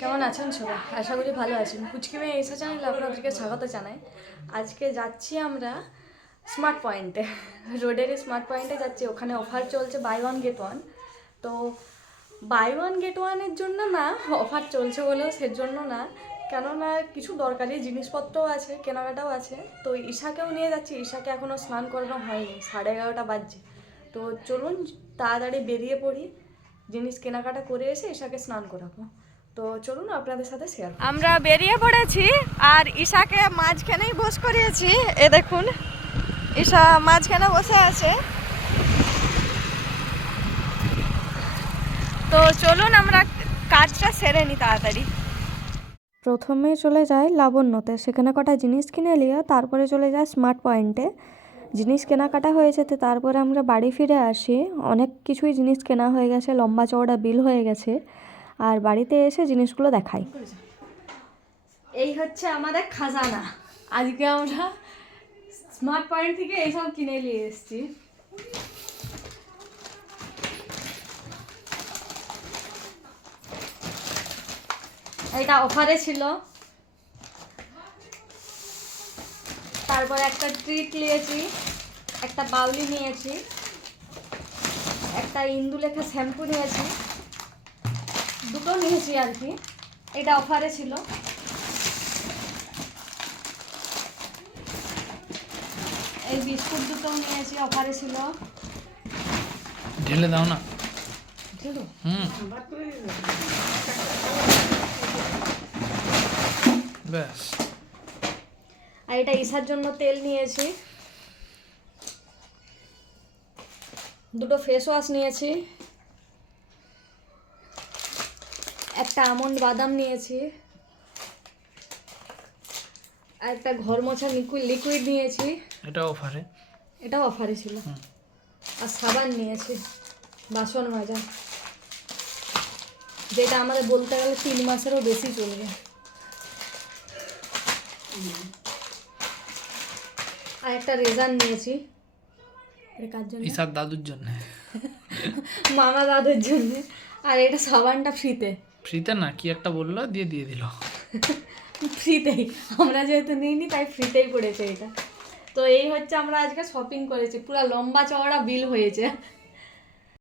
কেমন আছেন সবাই? আশা করি ভালো আছেন। পুচকি এসে চ্যানেলে আপনাদেরকে স্বাগত জানাই। আজকে যাচ্ছি আমরা স্মার্ট পয়েন্টে রোডের স্মার্ট পয়েন্টে যাচ্ছি। ওখানে অফার চলছে বাই ওয়ান গেট ওয়ান তো বাই ওয়ান গেট ওয়ানের জন্য না অফার চলছে বলেও সেজন্য না। কেননা কিছু দরকারি জিনিসপত্রও আছে, কেনাকাটাও আছে। তো ঈশাকেও নিয়ে যাচ্ছি। ঈশাকে এখনও স্নান করানো হয়নি। সাড়ে এগারোটা বাজছে। তো চলুন তাড়াতাড়ি বেরিয়ে পড়ি। জিনিস কেনাকাটা করে এসে ঈশাকে স্নান করাবো। তো চলুন আপনাদের সাথে শেয়ার আমরা বেরিয়ে পড়েছি আর ঈশাকে মাঝখানেই বস করিয়েছি। এ দেখুন ঈশা মাঝখানে বসে আছে। তো চলুন আমরা কাজটা সেরে নিই তাড়াতাড়ি। প্রথমে চলে যায় লাবণ্যতে। সেখানে কটা জিনিস কিনে নিয়ে তারপরে চলে যায় স্মার্ট পয়েন্টে জিনিস কেনাকাটা হয়েছে তো তারপরে আমরা বাড়ি ফিরে আসি। অনেক কিছুই জিনিস কেনা হয়ে গেছে লম্বা চওড়া বিল হয়ে গেছে। আর বাড়িতে এসে জিনিসগুলো দেখাই। এই হচ্ছে আমাদের খাজানা। আজকে আমরা স্মার্ট পয়েন্ট থেকে এইসব কিনে নিয়ে এসেছি। এটা অফারে ছিল। তারপর একটা ট্রিট নিয়েছি, একটা বাউলি নিয়েছি, একটা ইন্দু লেখা শ্যাম্পু নিয়েছি। দুটো নিয়েছি আর কি। এটা অফারে ছিল। এই বিস্কুট দুটো নিয়েছি অফারে ছিল। ঢেলে দাও না। হুম। ব্যাস। আর এটা ঈশার জন্য তেল নিয়েছি। দুটো ফেস ওয়াশ নিয়েছি। একটা আমন্ড বাদাম নিয়েছি। আর একটা ঘর মোছা লিকুইড লিকুইড নিয়েছি। এটা অফারে এটাও অফারে ছিল। আর সাবান নিয়েছি। বাসন মাজা। যেটা আমাদের বলতে গেলে তিন মাসেরও বেশি চলবে। আর একটা রেজার নিয়েছি। কার জন্য? ঈশার দাদুর জন্য। মামা দাদের জন্য। আর এটা সাবানটা ফ্রিতে। ফ্রিতে না কি একটা বলল, দিয়ে দিয়ে দিল। ফ্রিতেই, আমরা যেহেতু নিইনি, তাই ফ্রিতেই পড়েছে এটা। তো এই হচ্ছে আমরা আজকে শপিং করেছি, পুরো লম্বা চওড়া বিল হয়েছে।